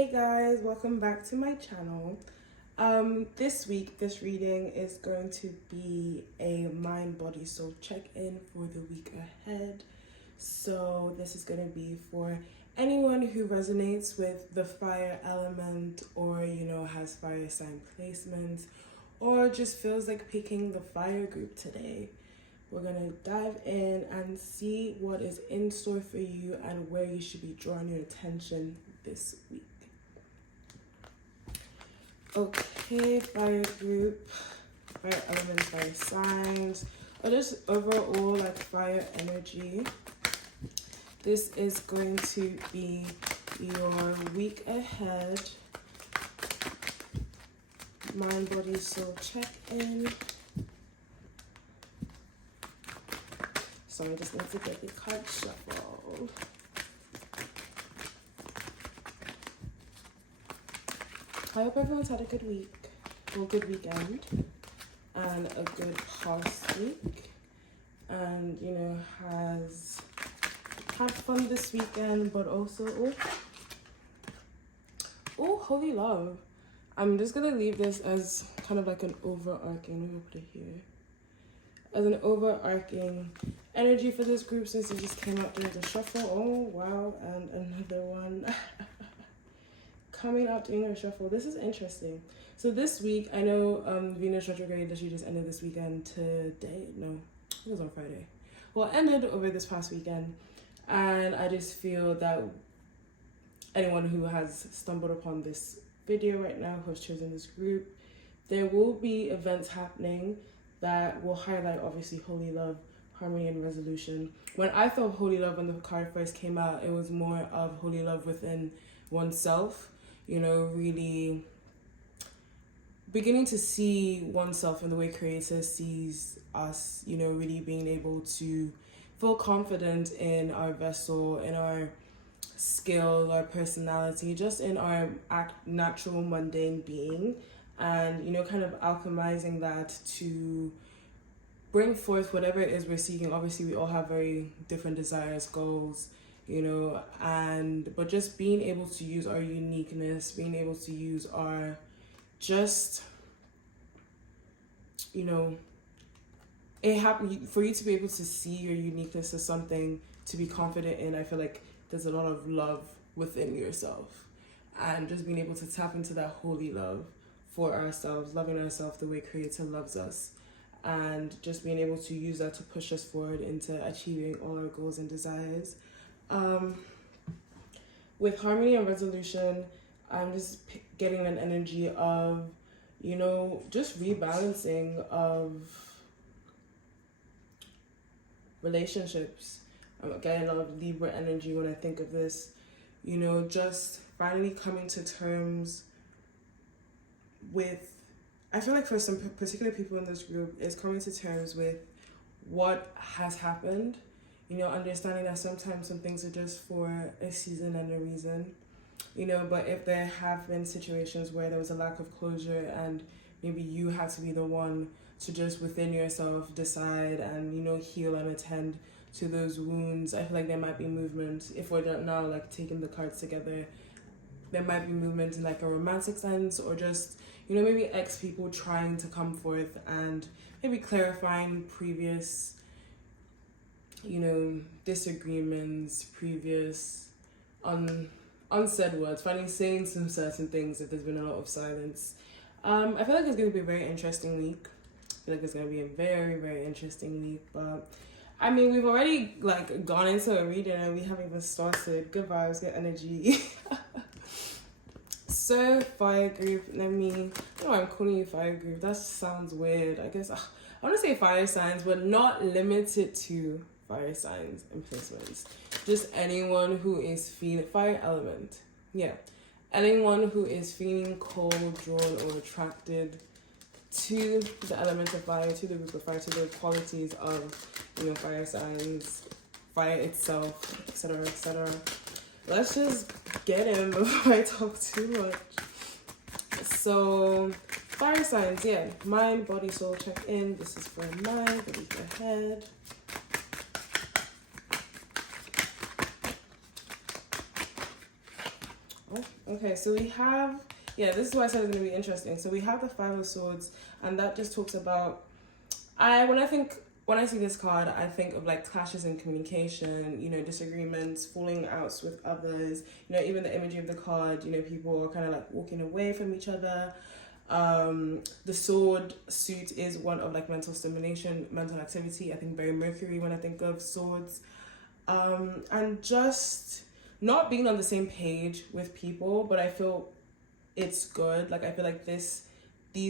Hey guys, welcome back to my channel. This week, this reading is going to be a mind, body, soul check-in for the week ahead. So this is going to be for anyone who resonates with the fire element or, has fire sign placements or just feels like picking the fire group today. We're going to dive in and see what is in store for you and where you should be drawing your attention this week. Okay, fire group, fire elements, fire signs, or just overall like fire energy. This is going to be your week ahead mind, body, soul check-in. So I just need to get the card shuffled. I hope everyone's had a good week, or good weekend, and a good past week, and has had fun this weekend, but also holy love. I'm just gonna leave this as kind of like an overarching, let me put it here, as an overarching energy for this group since it just came out during the shuffle. Oh wow, and another one. Coming out doing a shuffle. This is interesting. So this week, I know Venus retrograde literally just ended this weekend today. No, it was on Friday. Well, it ended over this past weekend. And I just feel that anyone who has stumbled upon this video right now, who has chosen this group, there will be events happening that will highlight obviously holy love, harmony, and resolution. When I felt holy love when the card first came out, it was more of holy love within oneself. Really beginning to see oneself in the way Creator sees us, really being able to feel confident in our vessel, in our skill, our personality, just in our natural mundane being, and, kind of alchemizing that to bring forth whatever it is we're seeking. Obviously, we all have very different desires, goals, but just being able to use our uniqueness, being able to use our just, it happened for you to be able to see your uniqueness as something to be confident in. I feel like there's a lot of love within yourself, and just being able to tap into that holy love for ourselves, loving ourselves the way Creator loves us, and just being able to use that to push us forward into achieving all our goals and desires. With harmony and resolution, I'm just getting an energy of, just rebalancing of relationships. I'm getting a lot of Libra energy when I think of this, just finally coming to terms with, I feel like for some particular people in this group, is coming to terms with what has happened. Understanding that sometimes some things are just for a season and a reason, but if there have been situations where there was a lack of closure and maybe you had to be the one to just within yourself decide and, heal and attend to those wounds, I feel like there might be movement. If we're now like taking the cards together, there might be movement in like a romantic sense, or just, maybe ex people trying to come forth and maybe clarifying previous disagreements, previous unsaid words, finally saying some certain things if there's been a lot of silence. I feel like it's going to be a very interesting week. I feel like it's going to be a very, very interesting week. But I mean, we've already like gone into a reading and we haven't even started. Good vibes, good energy. So fire group, I'm calling you fire group. That sounds weird. I guess I want to say fire signs, but not limited to fire signs and placements. Just anyone who is feeling fire element. Yeah. Anyone who is feeling called, drawn, or attracted to the element of fire, to the group of fire, to the qualities of, fire signs, fire itself, etc., etc. Let's just get in before I talk too much. So, fire signs, yeah. Mind, body, soul, check in. This is for mind, the week ahead. Oh, okay, so we have, yeah, this is why I said it's going to be interesting. So we have the Five of Swords, and that just talks about, when I see this card, I think of like clashes in communication, you know, disagreements, falling outs with others, you know, even the imagery of the card, you know, people are kind of like walking away from each other. The sword suit is one of like mental stimulation, mental activity. I think very Mercury when I think of swords. And just not being on the same page with people, but I feel it's good. Like I feel like these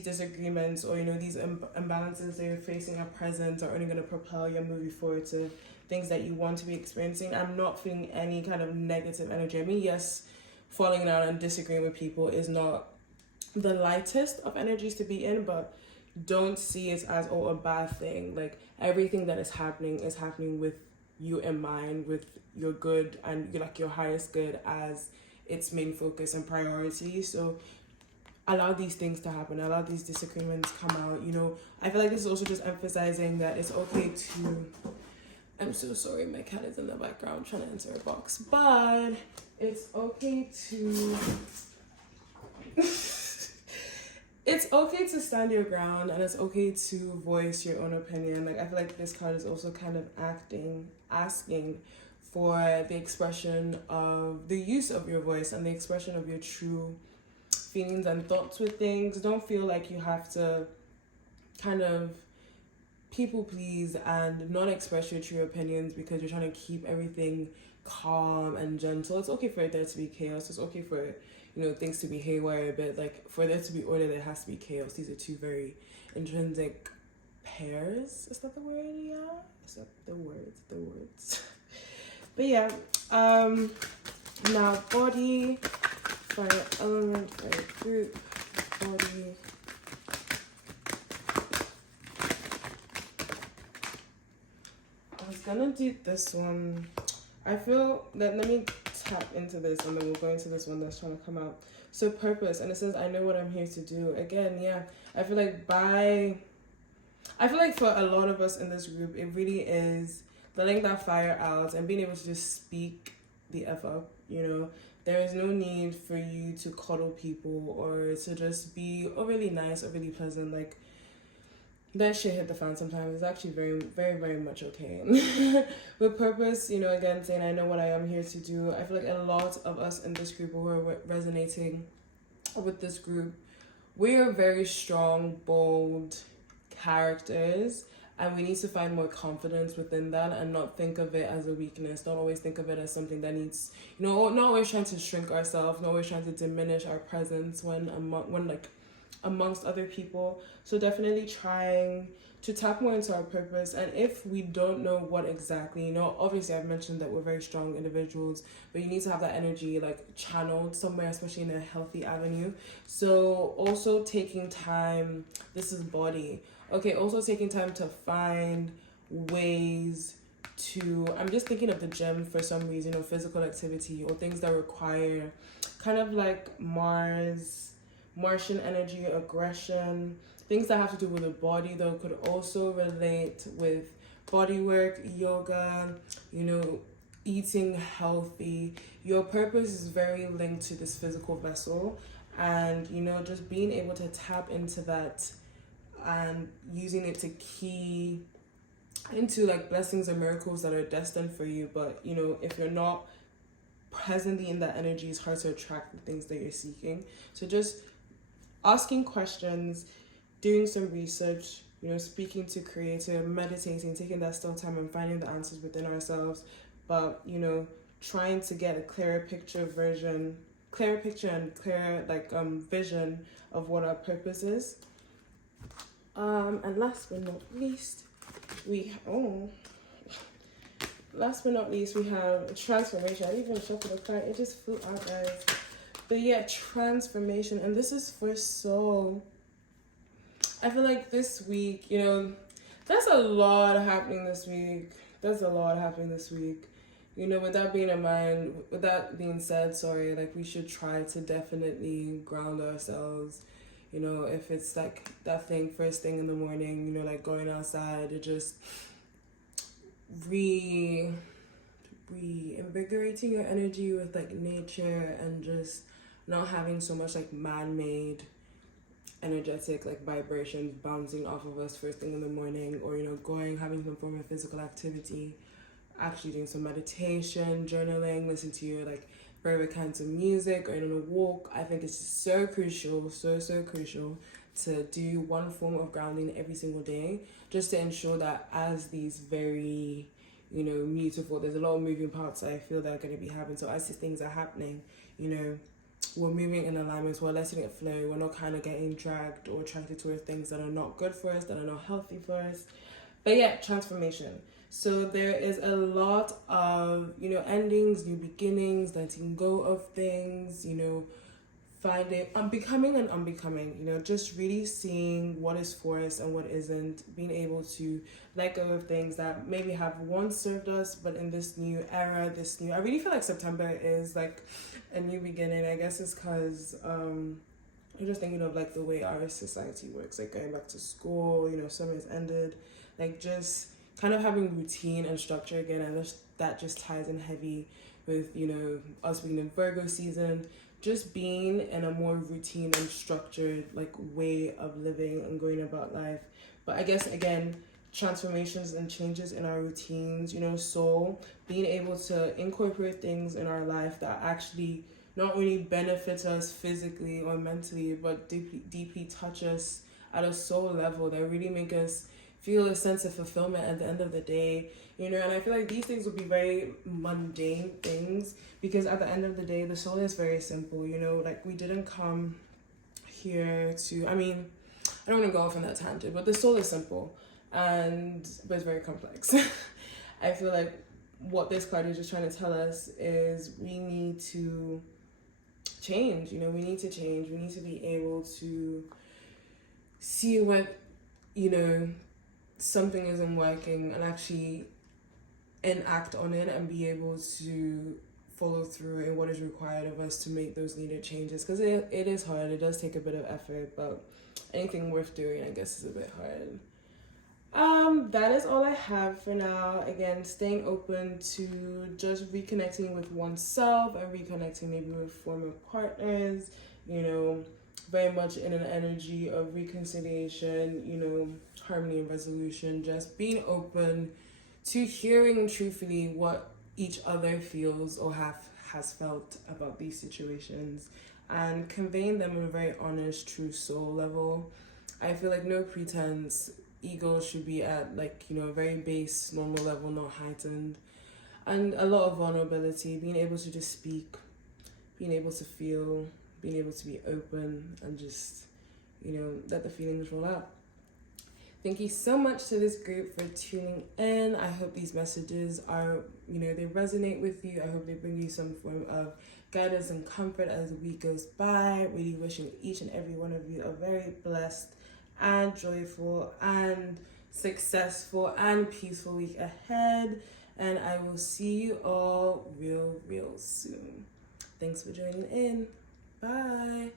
disagreements or you know these imbalances that you're facing at present are only going to propel your movie forward to things that you want to be experiencing. I'm not feeling any kind of negative energy. I mean, yes, falling out and disagreeing with people is not the lightest of energies to be in, but don't see it as a bad thing. Like everything that is happening with you in mind, with your good and like your highest good as its main focus and priority. So allow these things to happen, allow these disagreements come out, you know. I feel like this is also just emphasizing that it's okay to, I'm so sorry, my cat is in the background trying to enter a box, but it's okay to it's okay to stand your ground and it's okay to voice your own opinion. Like I feel like this card is also kind of asking for the expression of the use of your voice and the expression of your true feelings and thoughts with things. Don't feel like you have to kind of people please and not express your true opinions because you're trying to keep everything calm and gentle. It's okay for there to be chaos. It's okay for, you know, things to be haywire a bit. Like for there to be order, there has to be chaos. These are two very intrinsic pairs. Is that the word? Yeah. Is that the words? The words. But yeah. Now body, fire element, fire group, body. I was gonna do this one. I feel that let me tap into this and then we'll go into this one that's trying to come out. So purpose, and it says I know what I'm here to do. Again, yeah. I feel like for a lot of us in this group, it really is letting that fire out and being able to just speak the F up, you know. There is no need for you to coddle people or to just be overly nice, overly pleasant. Like that shit hit the fan sometimes. It's actually very, very, very much okay. With purpose, you know, again, saying I know what I am here to do. I feel like a lot of us in this group who are resonating with this group, we are very strong, bold characters, and we need to find more confidence within that and not think of it as a weakness. Don't always think of it as something that needs, you know, not always trying to shrink ourselves, not always trying to diminish our presence when like amongst other people. So definitely trying to tap more into our purpose. And if we don't know what exactly, you know, obviously I've mentioned that we're very strong individuals, but you need to have that energy like channeled somewhere, especially in a healthy avenue. So also taking time, this is body. Okay, also taking time to find ways to, I'm just thinking of the gym for some reason, or physical activity or things that require kind of like Martian energy, aggression, things that have to do with the body though could also relate with body work, yoga, you know, eating healthy. Your purpose is very linked to this physical vessel, and you know, just being able to tap into that and using it to key into like blessings and miracles that are destined for you. But you know, if you're not presently in that energy, it's hard to attract the things that you're seeking. So just asking questions, doing some research, you know, speaking to creator, meditating, taking that still time and finding the answers within ourselves. But, you know, trying to get a clearer picture and clear like vision of what our purpose is. And last but not least, we have transformation. I didn't even shuffle the card, it just flew out, guys. But yeah, transformation. And this is for soul. I feel like this week, you know, there's a lot happening this week. You know, with that being said, sorry, like we should try to definitely ground ourselves. You know, if it's like that thing first thing in the morning, you know, like going outside to just reinvigorating your energy with like nature and just not having so much like man-made energetic like vibrations bouncing off of us first thing in the morning, or going having some form of physical activity, actually doing some meditation, journaling, listen to your like favorite kinds of music, going on a walk. I think it's so crucial, so crucial to do one form of grounding every single day, just to ensure that as these very beautiful, there's a lot of moving parts I feel that are going to be happening. So as these things are happening, we're moving in alignment, we're letting it flow, we're not kind of getting dragged or attracted towards things that are not good for us, that are not healthy for us. But yeah, transformation. So there is a lot of endings, new beginnings, letting go of things, finding becoming and unbecoming, just really seeing what is for us and what isn't, being able to let go of things that maybe have once served us, but in this new era, I really feel like September is like a new beginning. I guess it's because I'm just thinking of like the way our society works, like going back to school, summer's ended, like just kind of having routine and structure again, and that just ties in heavy with us being in Virgo season, just being in a more routine and structured like way of living and going about life. But I guess again, transformations and changes in our routines, so being able to incorporate things in our life that actually not only benefit us physically or mentally, but deeply touch us at a soul level, that really make us feel a sense of fulfillment at the end of the day, and I feel like these things would be very mundane things, because at the end of the day, the soul is very simple, like we didn't come here to, I don't want to go off on that tangent, but the soul is simple, but it's very complex. I feel like what this card is just trying to tell us is we need to change, we need to change, we need to be able to see what, something isn't working and actually enact on it and be able to follow through in what is required of us to make those needed changes, because it is hard, it does take a bit of effort, but anything worth doing I guess is a bit hard. That is all I have for now. Again, staying open to just reconnecting with oneself and reconnecting maybe with former partners, very much in an energy of reconciliation, harmony and resolution, just being open to hearing truthfully what each other feels or has felt about these situations, and conveying them in a very honest, true soul level. I feel like no pretense, ego should be at a very base, normal level, not heightened. And a lot of vulnerability, being able to just speak, being able to feel, being able to be open, and just, let the feelings roll out. Thank you so much to this group for tuning in. I hope these messages are, they resonate with you. I hope they bring you some form of guidance and comfort as the week goes by. Really wishing each and every one of you a very blessed and joyful and successful and peaceful week ahead. And I will see you all real soon. Thanks for joining in. Bye.